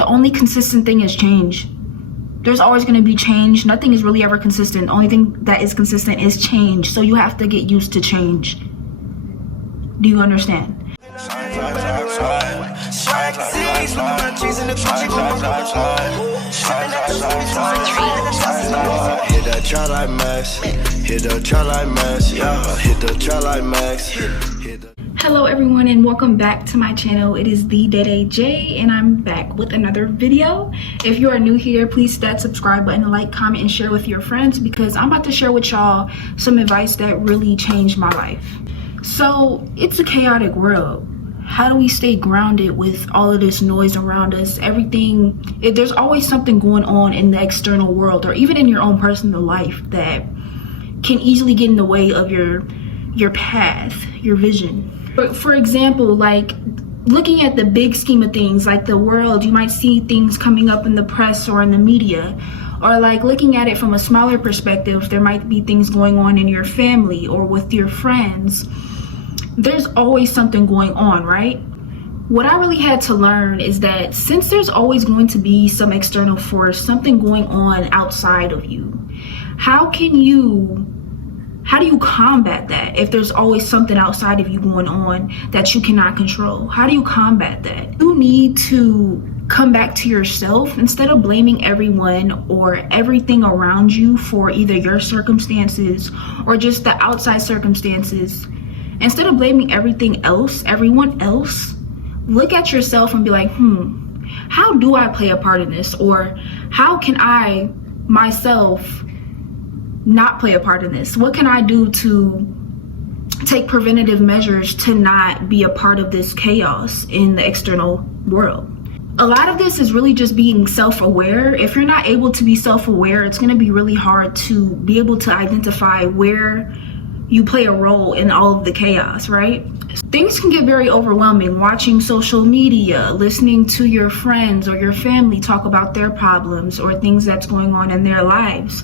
the only consistent thing is change. There's always going to be change. Nothing is really ever consistent. The only thing that is consistent is change. So you have to get used to change. Do you understand? Hello everyone, and welcome back to my channel. It is the Day J, and I'm back with another video. If you are new here, please hit that subscribe button, like, comment, and share with your friends, because I'm about to share with y'all some advice that really changed my life. So it's a chaotic world. How do we stay grounded with all of this noise around us? There's always something going on in the external world, or even in your own personal life, that can easily get in the way of your path, your vision. For example, like looking at the big scheme of things, like the world, you might see things coming up in the press or in the media, or like looking at it from a smaller perspective, there might be things going on in your family or with your friends. There's always something going on, right? What I really had to learn is that since there's always going to be some external force, something going on outside of you, how do you combat that if there's always something outside of you going on that you cannot control? How do you combat that? You need to come back to yourself instead of blaming everyone or everything around you for either your circumstances or just the outside circumstances. Instead of blaming everyone else, look at yourself and be like, how do I play a part in this? Or how can I myself not play a part in this? What can I do to take preventative measures to not be a part of this chaos in the external world? A lot of this is really just being self-aware. If you're not able to be self-aware, it's going to be really hard to be able to identify where you play a role in all of the chaos, right? Things can get very overwhelming. Watching social media, listening to your friends or your family talk about their problems or things that's going on in their lives.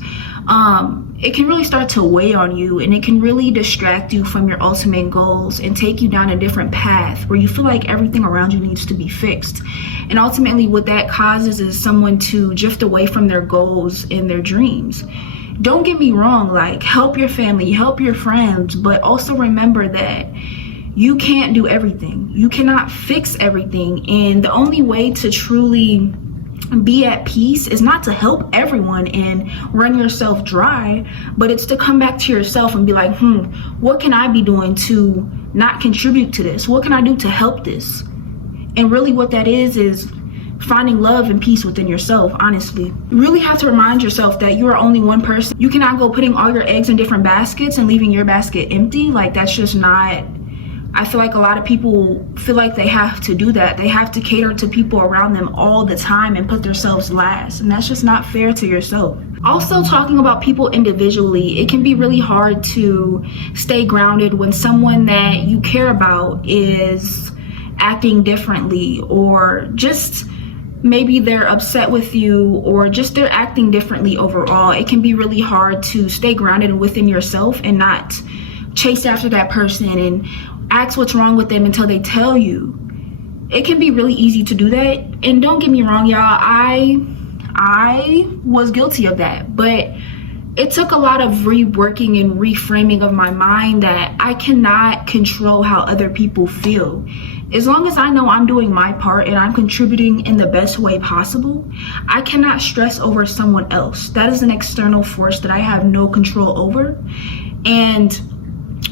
It can really start to weigh on you, and it can really distract you from your ultimate goals and take you down a different path where you feel like everything around you needs to be fixed. And ultimately what that causes is someone to drift away from their goals and their dreams. Don't get me wrong, like, help your family, help your friends, but also remember that you can't do everything. You cannot fix everything. And the only way to truly be at peace is not to help everyone and run yourself dry, but it's to come back to yourself and be like, what can I be doing to not contribute to this? What can I do to help this? And really what that is finding love and peace within yourself, honestly. You really have to remind yourself that you are only one person. You cannot go putting all your eggs in different baskets and leaving your basket empty. Like, that's just not, I feel like a lot of people feel like they have to do that. They have to cater to people around them all the time and put themselves last. And that's just not fair to yourself. Also, talking about people individually, it can be really hard to stay grounded when someone that you care about is acting differently, or just maybe they're upset with you, or just they're acting differently overall. It can be really hard to stay grounded within yourself and not chase after that person and ask what's wrong with them until they tell you. It can be really easy to do that. And don't get me wrong, y'all, I was guilty of that, but it took a lot of reworking and reframing of my mind that I cannot control how other people feel. As long as I know I'm doing my part and I'm contributing in the best way possible, I cannot stress over someone else. That is an external force that I have no control over. And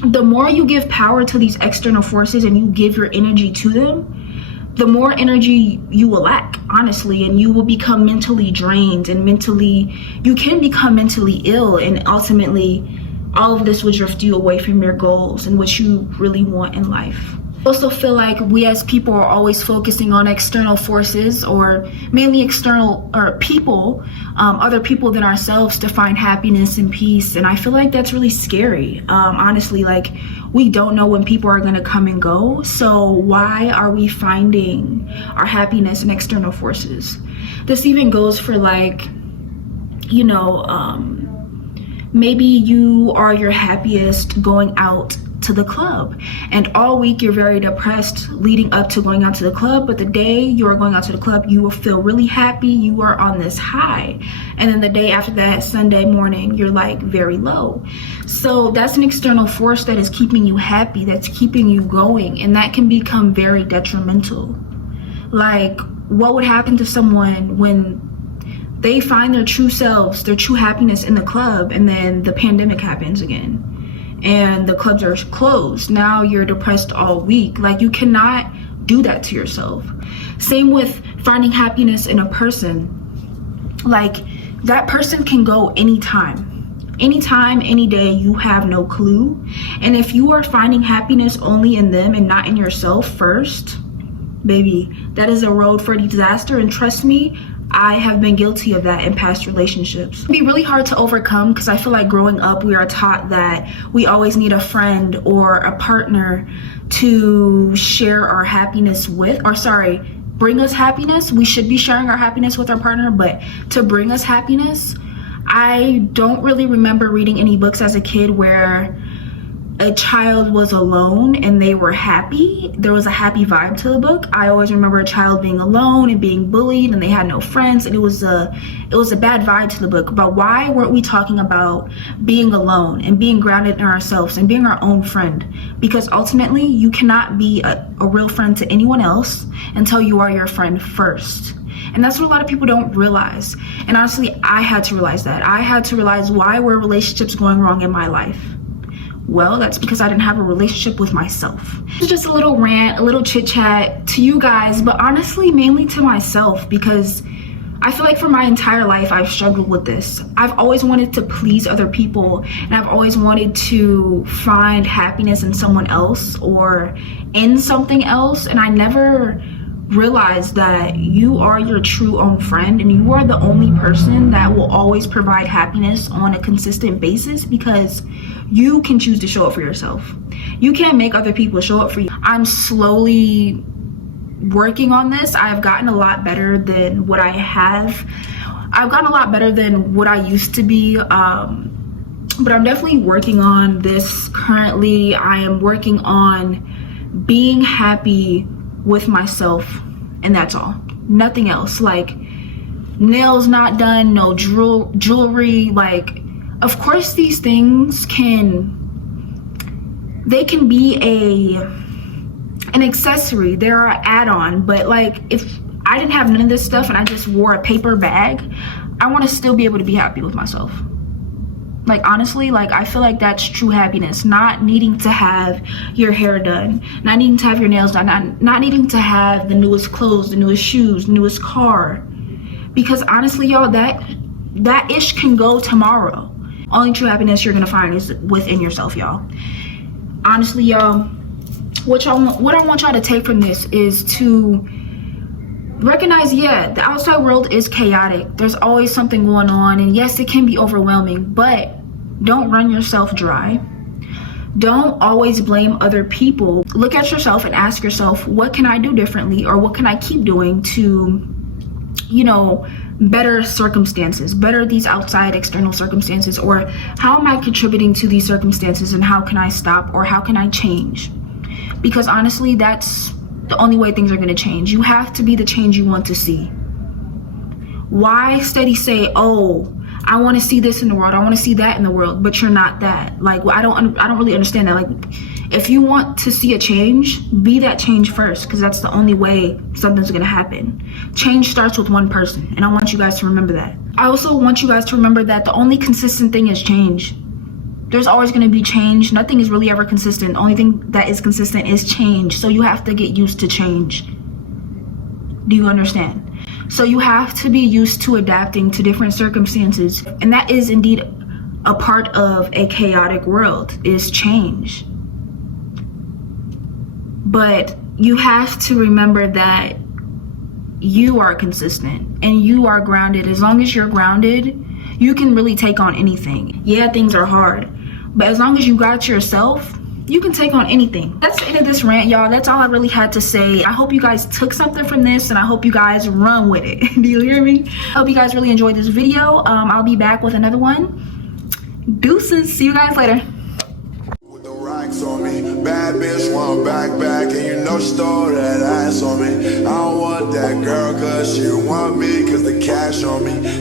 the more you give power to these external forces and you give your energy to them, the more energy you will lack, honestly, and you will become mentally drained, and you can become mentally ill, and ultimately all of this will drift you away from your goals and what you really want in life. I also feel like we as people are always focusing on external forces, or mainly external or people, other people than ourselves, to find happiness and peace. And I feel like that's really scary. Honestly, like, we don't know when people are going to come and go. So why are we finding our happiness in external forces? This even goes for, like, maybe you are your happiest going out to the club, and all week you're very depressed leading up to going out to the club, but the day you are going out to the club you will feel really happy, you are on this high, and then the day after that, Sunday morning, you're like very low. So that's an external force that is keeping you happy, that's keeping you going, and that can become very detrimental. Like, what would happen to someone when they find their true selves, their true happiness in the club, and then the pandemic happens again and the clubs are closed? Now you're depressed all week. Like, you cannot do that to yourself. Same with finding happiness in a person. Like, that person can go anytime, any day. You have no clue. And if you are finding happiness only in them and not in yourself first, baby, that is a road for disaster. And trust me, I have been guilty of that in past relationships. It can be really hard to overcome because I feel like growing up we are taught that we always need a friend or a partner to share our happiness with, or sorry, bring us happiness. We should be sharing our happiness with our partner, but to bring us happiness, I don't really remember reading any books as a kid where a child was alone and they were happy. There was a happy vibe to the book. I always remember a child being alone and being bullied and they had no friends, and it was a bad vibe to the book. But why weren't we talking about being alone and being grounded in ourselves and being our own friend? Because ultimately you cannot be a real friend to anyone else until you are your friend first. And that's what a lot of people don't realize. And honestly, I had to realize that. I had to realize, why were relationships going wrong in my life? Well, that's because I didn't have a relationship with myself. It's just a little rant, a little chit chat to you guys, but honestly, mainly to myself, because I feel like for my entire life, I've struggled with this. I've always wanted to please other people, and I've always wanted to find happiness in someone else or in something else, and I never realized that you are your true own friend, and you are the only person that will always provide happiness on a consistent basis, because you can choose to show up for yourself. You can't make other people show up for you. I'm slowly working on this. I've gotten a lot better than what I have. I've gotten a lot better than what I used to be, but I'm definitely working on this currently. I am working on being happy with myself, and that's all. Nothing else. Like, nails not done, no jewelry. Like, of course these things can be an accessory, they're an add-on, but like, if I didn't have none of this stuff and I just wore a paper bag, I want to still be able to be happy with myself. Like, honestly, like, I feel like that's true happiness. Not needing to have your hair done, not needing to have your nails done, not needing to have the newest clothes, the newest shoes, the newest car. Because honestly, y'all, that ish can go tomorrow. Only true happiness you're gonna find is within yourself, y'all. Honestly, y'all, what I want y'all to take from this is to recognize, yeah, the outside world is chaotic. There's always something going on, and yes, it can be overwhelming, but don't run yourself dry. Don't always blame other people. Look at yourself and ask yourself, what can I do differently, or what can I keep doing to, you know, better circumstances, better these outside external circumstances, or how am I contributing to these circumstances, and how can I stop, or how can I change? Because honestly, that's the only way things are going to change. You have to be the change you want to see. Why steady say, oh, I want to see this in the world, I want to see that in the world, but you're not that? Like, I don't really understand that. Like, if you want to see a change, be that change first, because that's the only way something's going to happen. Change starts with one person, and I want you guys to remember that. I also want you guys to remember that the only consistent thing is change. There's always going to be change. Nothing is really ever consistent. The only thing that is consistent is change. So you have to get used to change. Do you understand? So you have to be used to adapting to different circumstances. And that is indeed a part of a chaotic world, is change. But you have to remember that you are consistent and you are grounded. As long as you're grounded, you can really take on anything. Yeah, things are hard, but as long as you got yourself, you can take on anything. That's the end of this rant, y'all. That's all I really had to say. I hope you guys took something from this, and I hope you guys run with it. Do you hear me? I hope you guys really enjoyed this video. I'll be back with another one. Deuces. See you guys later. With the rocks on me. bad bitch want back, and you know she stole that ass on me. I don't want that girl cause she want me, cause the cash on me.